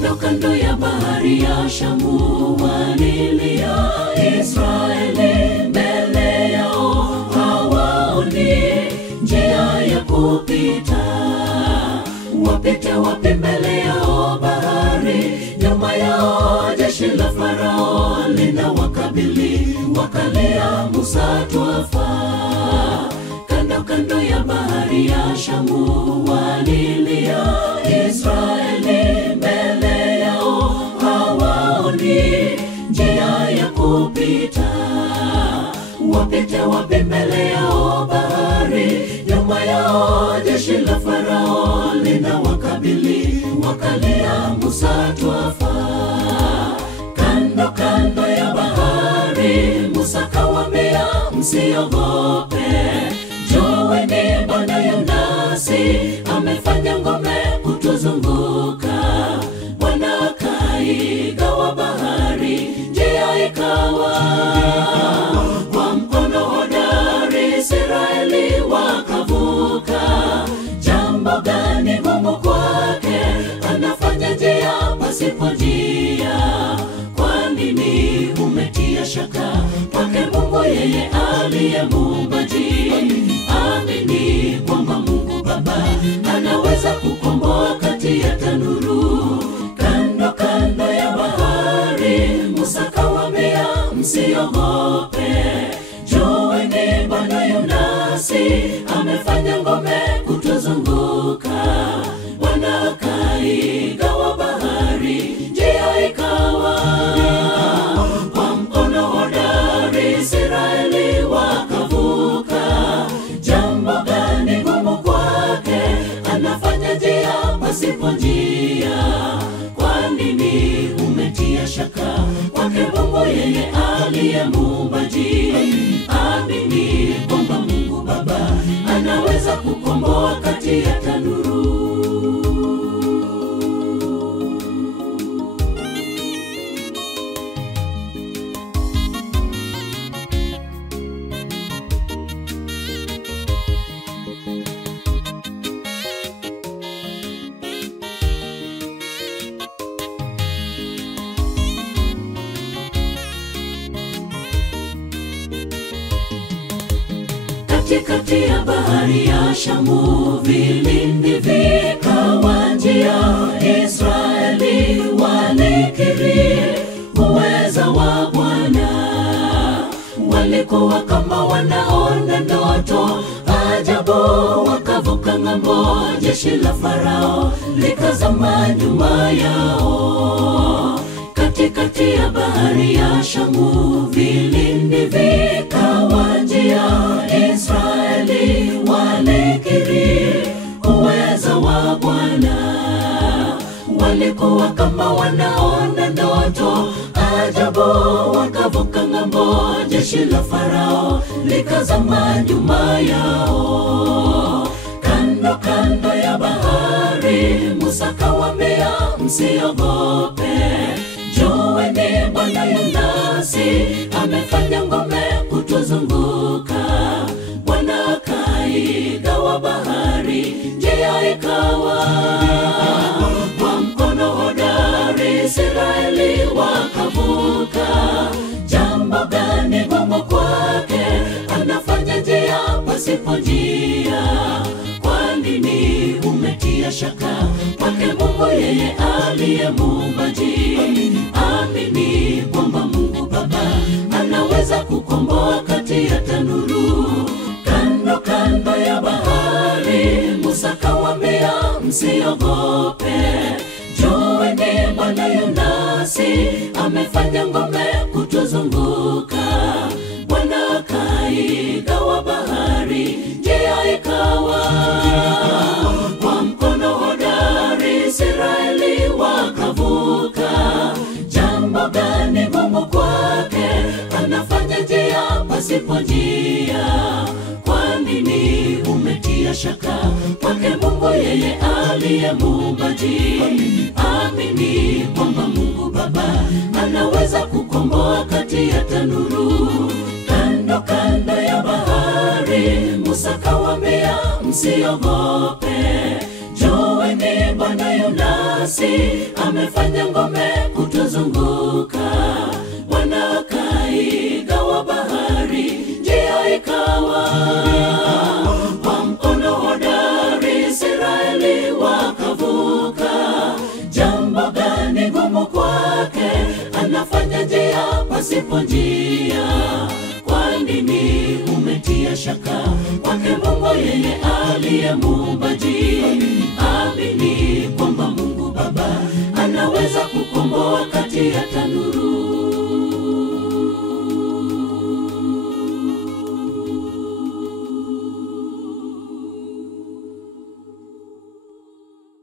Kando kando ya bahari ya Shamu walilia Israeli, mbele yao hawaoni njia ya kupita. Wapite wapi mbele yao bahari, nyuma yao jeshi la Farao linawakabili. Wakalia, Musa twafa. Kando kando ya bahari ya Shamu walilia Israeli, mbele yao hawaoni njia ya kupita. Wapite wapi mbele yao bahari, nyuma yao jeshi la Farao linawakabili. Wakalia, Musa twafa. Kando kando ya bahari Musa kawaambia, msiogope, jueni Bwana Yunasi amefanya ngome kutuzunguka. Bwana akaigawa bahari, njia ikawa. Kwa mkono hodari Israeli wakavuka. Jambo gani gumu kwake? Anafanya njia pasipo njia. Kwa nini umetia shaka kwake Mungu, yeye aliye muumbaji? Amini kwamba Mungu Baba anaweza kukomboa kati ya tanuru. Kando kando ya bahari Musa kawaambia, msiogope, jueni Bwana Yunasi amefanya ngome kutuzunguka. Bwana akaigawa bahari, njia ikawa. Kwa mkono hodari Israeli wakavuka. Jambo gani gumu kwake? Anafanya njia pasipo njia. Kwa nini umetia shaka kwake Mungu, yeye aliye muumbaji? Amini kwamba Mungu Baba anaweza kukomboa kati ya tanuru. Katikati ya bahari ya Shamu vilindi vikawa njia. Israeli walikiri uweza wa Bwana. Walikuwa kama wanaona ndoto ajabu, wakavuka ng'ambo. Jeshi la Farao likazama nyuma yao. Katikati ya bahari ya Shamu vilindi vikawa njia. Israeli walikiri uweza wa Bwana. Walikuwa kama wanaona ndoto ajabu, wakavuka ng'ambo. Jeshi la Farao likazama nyuma yao. Kando kando ya bahari Musa kawaambia, msiogope, jueni Bwana Yunasi amefanya ngome kutuzunguka. Bwana akaigawa bahari, njia ikawa. Kwa mkono hodari Israeli wakavuka. Jambo gani gumu kwake? Anafanya njia pasipo njia. Kwa nini umetia shaka kwake Mungu, yeye aliye muumbaji? Amini kwamba Mungu Baba anaweza kukomboa kati ya tanuru. Kando kando ya bahari Musa kawaambia, msiogope, jueni Bwana Yunasi amefanya ngome kutuzunguka. Bwana akaigawa bahari, njia ikawa. Kwa mkono hodari Israeli wakavuka. Jambo gani gumu kwake? Anafanya njia pasipo njia. Kwa nini umetia shaka kwake Mungu, yeye aliye muumbaji? Amini kwamba Mungu Baba anaweza kukomboa kati ya tanuru. Kando kando ya bahari Musa kawaambia, msiogope, jueni Bwana Yunasi basi amefanya ngome kutuzunguka. Bwana kaigawa bahari, njia ikawa. Kwa mkono hodari Israeli wakavuka. Jambo gani gumu kwake? Anafanya njia pasipo njia. Kwa nini umetia shaka kwake Mungu, yeye aliye muumbaji? Amini kwamba Mungu Baba anaweza kukomboa kati ya tanuru.